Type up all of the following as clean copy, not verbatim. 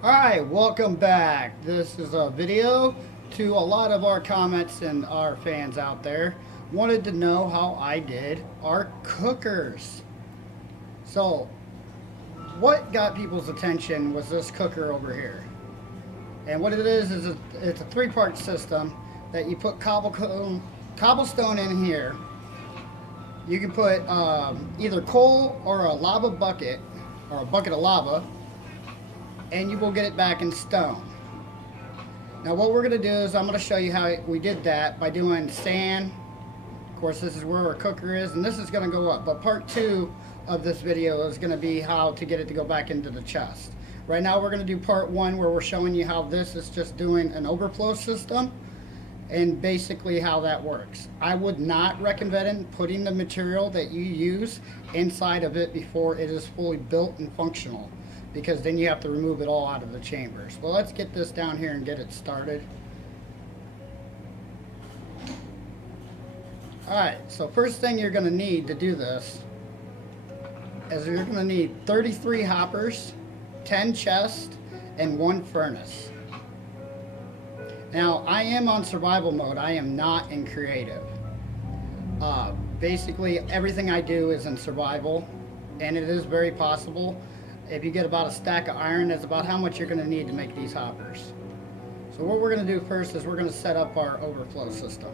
Alright, welcome back. This is a video to a lot of our comments and our fans out there. Wanted to know how I did our cookers. So, what got people's attention was this cooker over here. And what it is it's a three-part system that you put cobblestone in here. You can put either coal or a lava bucket, or a bucket of lava, and you will get it back in stone. Now what we're going to do is I'm going to show you how we did that by doing sand. Of course, this is where our cooker is, and this is going to go up. But part 2 of this video is going to be how to get it to go back into the chest. Right now we're going to do part 1 where we're showing you how this is just doing an overflow system and basically how that works. I would not recommend putting the material that you use inside of it before it is fully built and functional, because then you have to remove it all out of the chambers. Well, let's get this down here and get it started. Alright, so first thing you're going to need to do this is you're going to need 33 hoppers, 10 chests, and 1 furnace. Now, I am on survival mode. I am not in creative. Basically, everything I do is in survival, and it is very possible. If you get about a stack of iron, that's about how much you're going to need to make these hoppers. So what we're going to do first is we're going to set up our overflow system.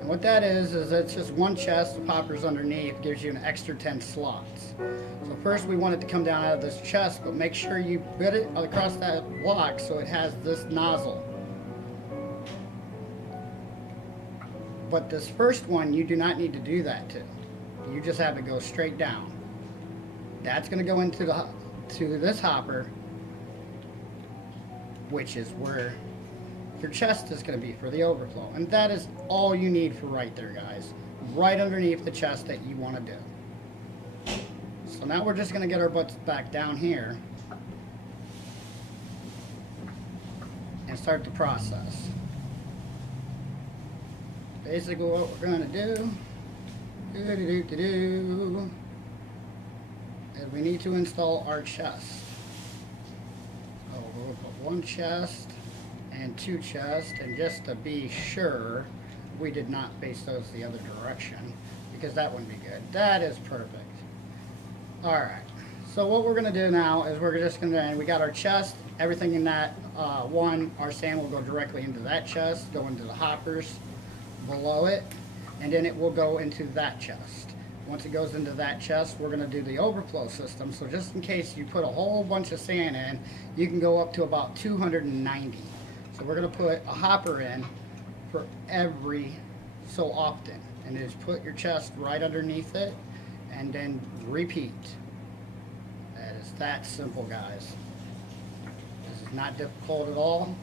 And what that is it's just 1 chest of hoppers underneath, gives you an extra 10 slots. So first we want it to come down out of this chest, but make sure you put it across that block so it has this nozzle. But this first one, you do not need to do that to. You just have it go straight down. That's going to go into this hopper, which is where your chest is going to be for the overflow. And that is all you need for right there, guys. Right underneath the chest that you want to do. So now we're just going to get our butts back down here and start the process. Basically what we're going to do is we need to install our chest. So we'll put 1 chest and 2 chests, and just to be sure we did not face those the other direction, because that wouldn't be good. That is perfect. Alright, so what we're going to do now is we're just going to, we got our chest, everything in that one, our sand will go directly into that chest, go into the hoppers below it, and then it will go into that chest. Once it goes into that chest, we're going to do the overflow system. So just in case you put a whole bunch of sand in, you can go up to about 290. So we're going to put a hopper in for every so often. And just put your chest right underneath it and then repeat. That is that simple, guys. This is not difficult at all.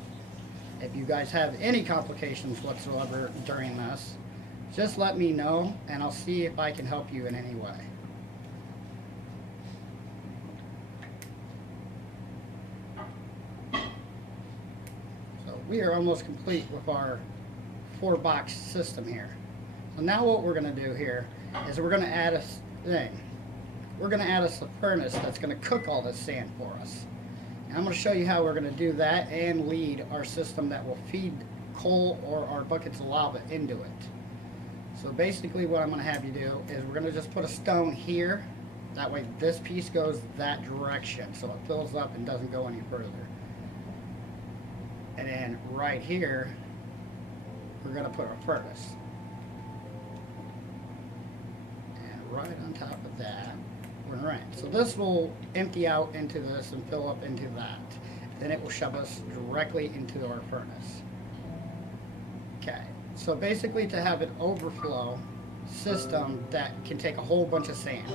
If you guys have any complications whatsoever during this, just let me know and I'll see if I can help you in any way. So we are almost complete with our 4-box system here. So now what we're going to do here is we're going to add a thing. We're going to add us a furnace that's going to cook all this sand for us. And I'm going to show you how we're going to do that and lead our system that will feed coal or our buckets of lava into it. So basically what I'm going to have you do is we're going to just put a stone here. That way this piece goes that direction so it fills up and doesn't go any further. And then right here we're going to put a furnace. And right on top of that we're going to run. So this will empty out into this and fill up into that. Then it will shove us directly into our furnace. Okay. So basically to have an overflow system that can take a whole bunch of sand.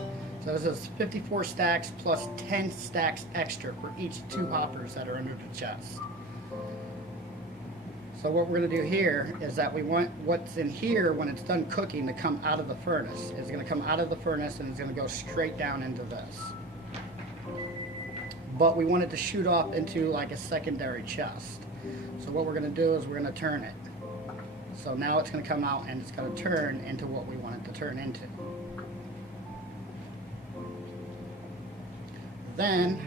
So this is 54 stacks plus 10 stacks extra for each 2 hoppers that are under the chest. So what we're going to do here is that we want what's in here when it's done cooking to come out of the furnace. It's going to come out of the furnace and it's going to go straight down into this. But we want it to shoot off into like a secondary chest. So what we're going to do is we're going to turn it. So now it's going to come out and it's going to turn into what we want it to turn into. Then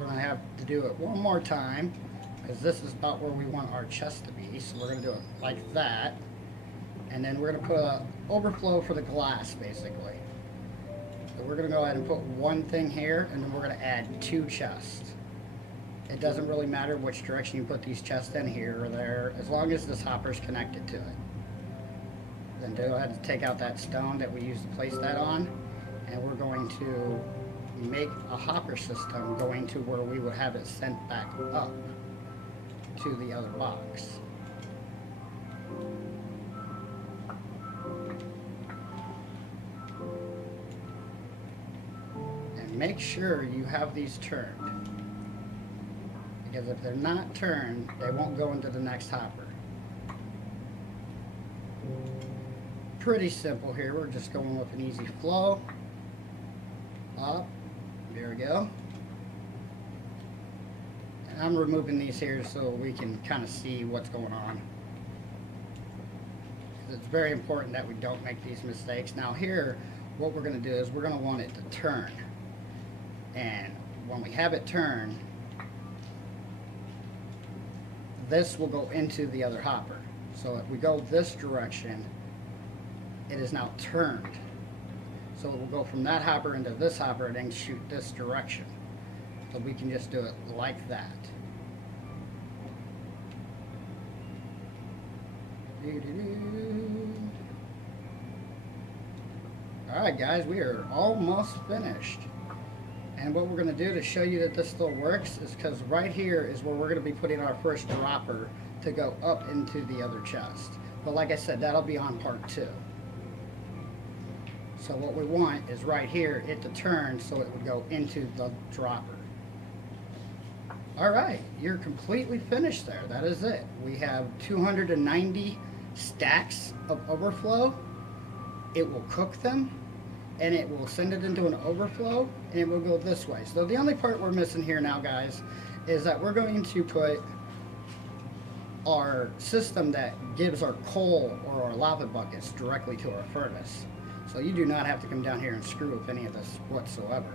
we're going to have to do it one more time because this is about where we want our chest to be. So we're going to do it like that. And then we're going to put an overflow for the glass, basically. So we're going to go ahead and put one thing here, and then we're going to add 2 chests. It doesn't really matter which direction you put these chests in, here or there, as long as this hopper is connected to it. Then go ahead and take out that stone that we used to place that on, and we're going to make a hopper system going to where we would have it sent back up to the other box. And make sure you have these turned, because if they're not turned, they won't go into the next hopper. Pretty simple here. We're just going with an easy flow. Up. There we go. And I'm removing these here so we can kind of see what's going on. It's very important that we don't make these mistakes. Now here, what we're going to do is we're going to want it to turn. And when we have it turn, this will go into the other hopper. So if we go this direction, it is now turned. So it will go from that hopper into this hopper and then shoot this direction. So we can just do it like that. Alright guys, we are almost finished. And what we're going to do to show you that this still works is because right here is where we're going to be putting our first dropper to go up into the other chest. But like I said, that'll be on part 2. So what we want is right here, it to turn so it would go into the dropper. Alright, you're completely finished there. That is it. We have 290 stacks of overflow. It will cook them, and it will send it into an overflow, and it will go this way. So the only part we're missing here now, guys, is that we're going to put our system that gives our coal or our lava buckets directly to our furnace. So you do not have to come down here and screw with any of this whatsoever.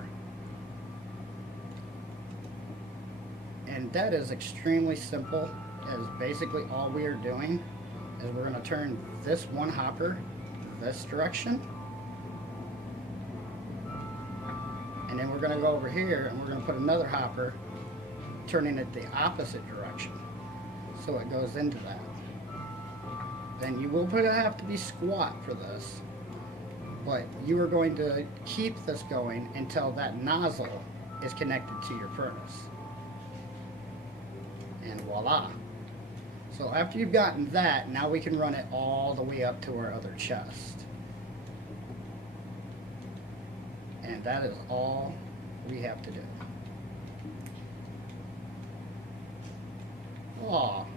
And that is extremely simple, as basically all we are doing is we're going to turn this one hopper this direction. And then we're going to go over here and we're going to put another hopper turning it the opposite direction. So it goes into that. Then you will have to be squat for this. But you are going to keep this going until that nozzle is connected to your furnace. And voila. So after you've gotten that, now we can run it all the way up to our other chest. And that is all we have to do. Oh,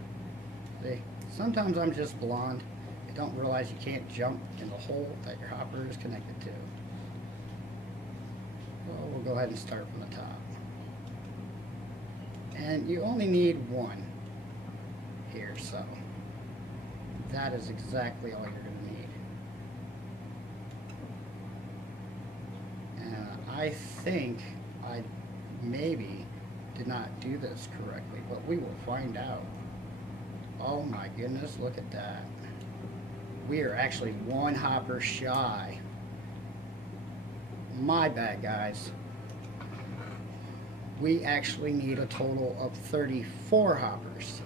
see, sometimes I'm just blonde. You don't realize you can't jump in the hole that your hopper is connected to. Well, we'll go ahead and start from the top. And you only need one here, so that is exactly all you're going to need. And I think I maybe did not do this correctly, but we will find out. Oh my goodness, look at that. We are actually one hopper shy. My bad, guys. We actually need a total of 34 hoppers.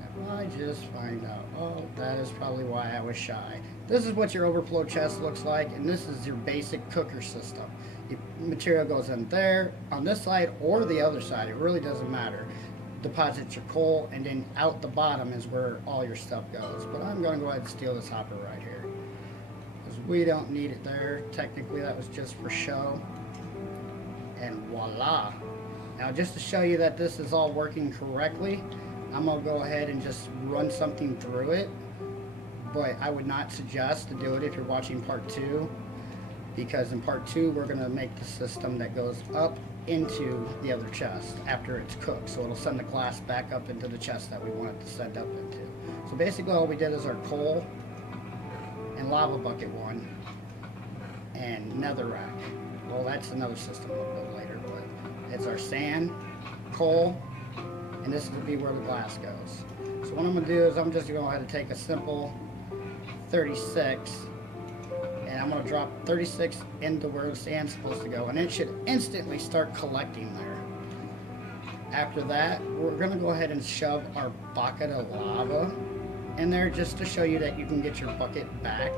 If I just find out, oh, that is probably why I was shy. This is what your overflow chest looks like, and this is your basic cooker system. Your material goes in there, on this side or the other side, it really doesn't matter. Deposit your coal, and then out the bottom is where all your stuff goes. But I'm going to go ahead and steal this hopper right here, because we don't need it there. Technically that was just for show. And voila. Now just to show you that this is all working correctly, I'm going to go ahead and just run something through it. But I would not suggest to do it if you're watching part 2, because in part 2 we're going to make the system that goes up into the other chest after it's cooked, so it'll send the glass back up into the chest that we want it to send up into. So basically all we did is our coal and lava bucket one, and netherrack. Well, that's another system a little bit later, but it's our sand, coal, and this will be where the glass goes. So what I'm going to do is I'm just going to go ahead and take a simple 36, and I'm going to drop 36 into where the sand's supposed to go, and it should instantly start collecting there. After that, we're going to go ahead and shove our bucket of lava in there just to show you that you can get your bucket back.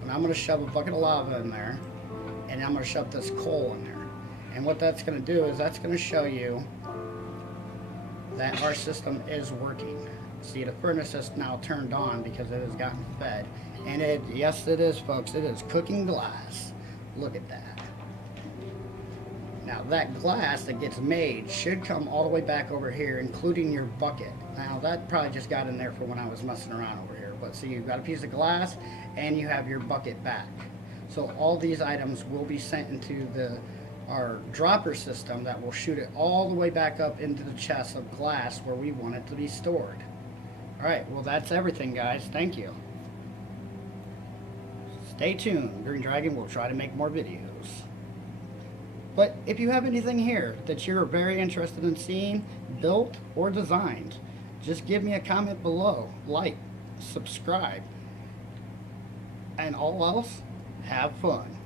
And I'm going to shove a bucket of lava in there, and I'm going to shove this coal in there. And what that's going to do is that's going to show you that our system is working. See, the furnace is now turned on because it has gotten fed. And yes it is, folks, it is cooking glass. Look at that. Now that glass that gets made should come all the way back over here, including your bucket. Now that probably just got in there for when I was messing around over here. But see, you've got a piece of glass and you have your bucket back. So all these items will be sent into our dropper system that will shoot it all the way back up into the chest of glass where we want it to be stored. Alright, well that's everything, guys. Thank you. Stay tuned. Green Dragon will try to make more videos. But if you have anything here that you're very interested in seeing built or designed, just give me a comment below, like, subscribe, and all else, have fun.